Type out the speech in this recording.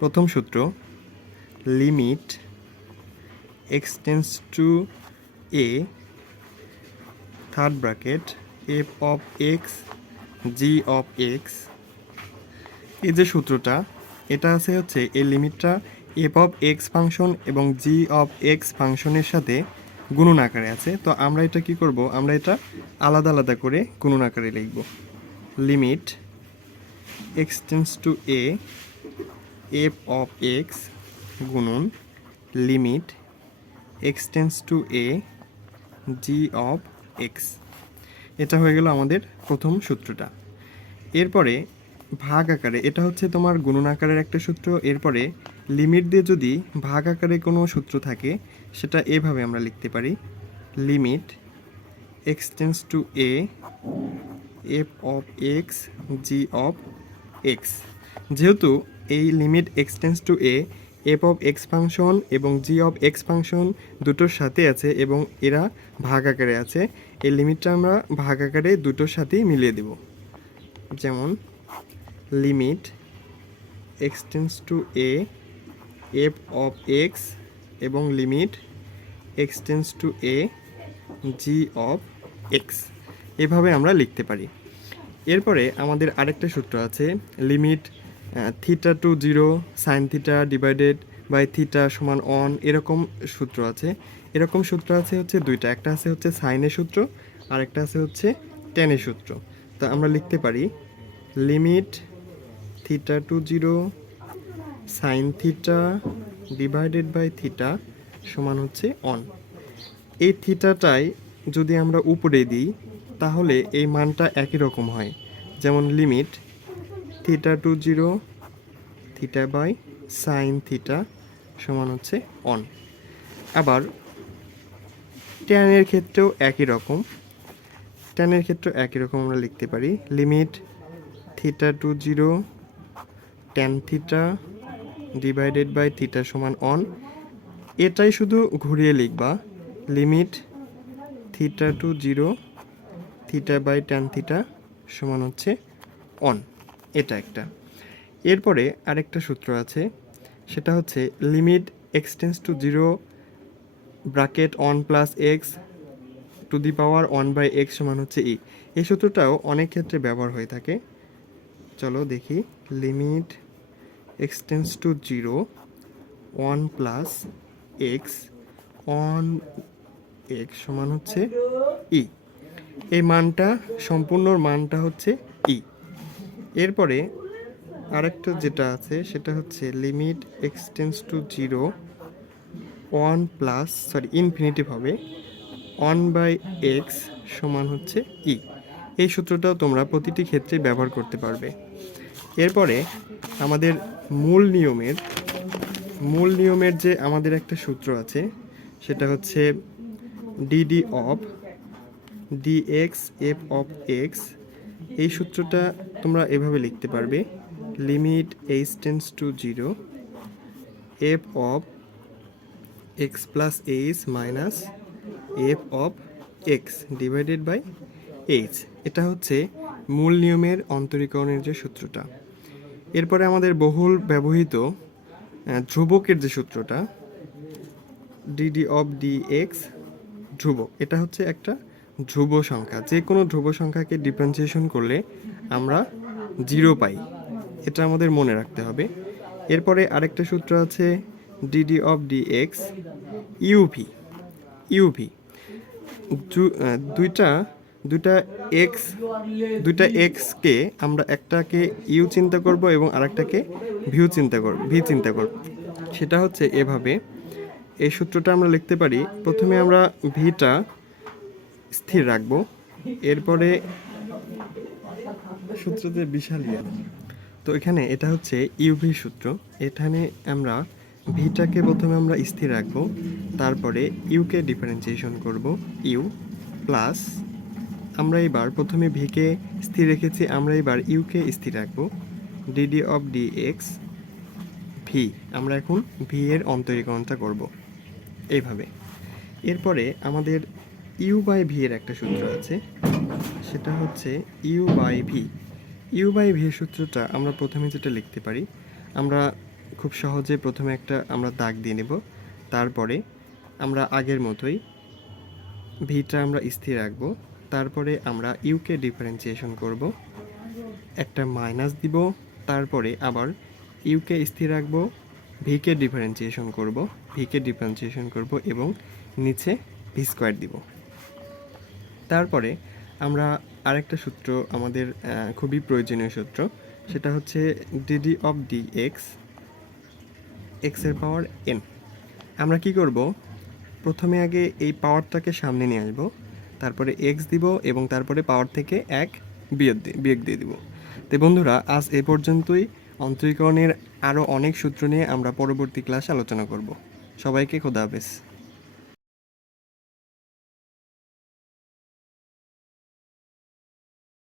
প্রথম সূত্র limit x tends to A third bracket F of x G of x. এই যে সূত্রটা, এটা আছে হচ্ছে এই লিমিটটা এফ অফ এক্স ফাংশন এবং জি অফ এক্স ফাংশনের সাথে গুণন আকারে আছে। তো আমরা এটা কি করব, আমরা এটা আলাদা আলাদা করে গুণন আকারে লিখব। Limit x tends to a f of x গুণন limit x tends to a g of x. এটা হয়ে গেল আমাদের প্রথম সূত্রটা। এরপরে ভাগ আকারে, এটা হচ্ছে তোমার গুণন আকারের একটা সূত্র। এরপরে লিমিট দিয়ে যদি ভাগ আকারে কোনো সূত্র থাকে সেটা এভাবে আমরা লিখতে পারি, limit x tends to a f of x G of x. যেহেতু এই limit x tends to a f of x function এবং জি অফ এক্স ফাংশন দুটোর সাথে আছে এবং এরা ভাগ আকারে আছে, এই লিমিটটা আমরা ভাগ আকারে দুটোর সাথেই মিলিয়ে দেব। যেমন limit x tends to a f of x এবং limit x tends to a g of x, এভাবে আমরা লিখতে পারি। এরপরে আমাদের আরেকটা সূত্র আছে, limit theta to 0 sine theta divided by theta সমান 1, এরকম সূত্র আছে। এরকম সূত্র আছে হচ্ছে দুইটা, একটা আছে হচ্ছে সাইনের সূত্র আর একটা আছে হচ্ছে টেনের সূত্র। তো আমরা লিখতে পারি limit theta to 0 sine theta divided by theta সমান হচ্ছে 1। এই থিটাটাই যদি আমরা উপরে দিই তাহলে এই মানটা একই রকম হয়। যেমন limit theta to 0 theta by sine theta সমান হচ্ছে 1। আবার ট্যানের ক্ষেত্রেও একই রকম, ট্যানের ক্ষেত্রেও একই রকম আমরা লিখতে পারি limit theta to 0 tan theta divided by theta সমান 1। এটাই শুধু ঘুরিয়ে লিখবা, limit theta to 0 theta by tan theta সমান হচ্ছে 1, এটা একটা। এরপরে আরেকটা সূত্র আছে, সেটা হচ্ছে limit x tends to 0 bracket 1 plus x to the power 1 by x সমান হচ্ছে ই। এই সূত্রটাও অনেক ক্ষেত্রে ব্যবহার হয়ে থাকে। চলো দেখি, limit x tends to 0 1 plus x 1 x সমান হচ্ছে ই। এই মানটা, সম্পূর্ণ মানটা হচ্ছে ই। এরপরে আরেকটা যেটা আছে সেটা হচ্ছে limit x tends to 0 1 plus infinitive হবে 1 বাই এক্স সমান হচ্ছে ই। এই সূত্রটাও তোমরা প্রতিটি ক্ষেত্রে ব্যবহার করতে পারবে। এরপরে আমাদের মূল নিয়মের যে আমাদের একটা সূত্র আছে সেটা হচ্ছে d d of d x f of x. এই সূত্রটা তোমরা এভাবে লিখতে পারবে, limit h tends to 0 f of x plus h minus f of x divided by h. এটা হচ্ছে মূল নিয়মের অন্তরীকরণের যে সূত্রটা। এরপরে আমাদের বহুল ব্যবহৃত ধ্রুবকের যে সূত্রটা ডিডি অফ ডিএক্স ধ্রুবক। এটা হচ্ছে একটা ধ্রুব সংখ্যা, যে কোনো ধ্রুব সংখ্যাকে ডিফারেন্সিয়েশন করলে আমরা 0 পাই, এটা আমাদের মনে রাখতে হবে। এরপরে আরেকটা সূত্র আছে ডিডি অফ ডিএক্স ইউভি। দুইটা এক্সকে আমরা একটাকে ইউ চিন্তা করব এবং আরেকটাকে ভি চিন্তা করব। সেটা হচ্ছে এভাবে, এই সূত্রটা আমরা লিখতে পারি, প্রথমে আমরা ভিটা স্থির রাখব, এরপরে সূত্রতে বিশাল তো এখানে এটা হচ্ছে ইউভি সূত্র। এখানে আমরা ভিটাকে প্রথমে আমরা স্থির রাখব, তারপরে ইউকে ডিফারেন্সিয়েশন করব ইউ প্লাস, আমরা এবার প্রথমে ভিকে স্থির রেখেছি, আমরা এবার ইউকে স্থির রাখব ডিডি অফ ডিএক্স ভি। আমরা এখন ভি এর অন্তরীকরণটা করব এইভাবে। এরপরে আমাদের ইউ বাই ভি এর একটা সূত্র আছে, সেটা হচ্ছে u by v. U by v এর সূত্রটা আমরা প্রথমে যেটা লিখতে পারি, আমরা খুব সহজে প্রথমে একটা আমরা দাগ দিয়ে নেব, তারপরে আমরা আগের মতোই ভিটা আমরা স্থির রাখবো, তারপরে আমরা ইউকে ডিফারেন্সিয়েশন করব, একটা মাইনাস দিব, তারপরে আবার ইউকে স্থির রাখবো, ভিকে ডিফারেন্সিয়েশন করব এবং নিচে ভি স্কোয়ার দিব। তারপরে আমরা আরেকটা সূত্র আমাদের খুবই প্রয়োজনীয় সূত্র, সেটা হচ্ছে ডিডি অফ ডি এক্স এর পাওয়ার এন। আমরা কি করব, প্রথমে আগে এই পাওয়ারটাকে সামনে নিয়ে আসবো, তারপরে এক্স দিব এবং তারপরে পাওয়ার থেকে এক বিয়োগ দিয়ে দিব। তো বন্ধুরা, আজ এ পর্যন্তই। অন্তরীকরণের আরও অনেক সূত্র নিয়ে আমরা পরবর্তী ক্লাসে আলোচনা করব। সবাইকে খোদা হাফেজ।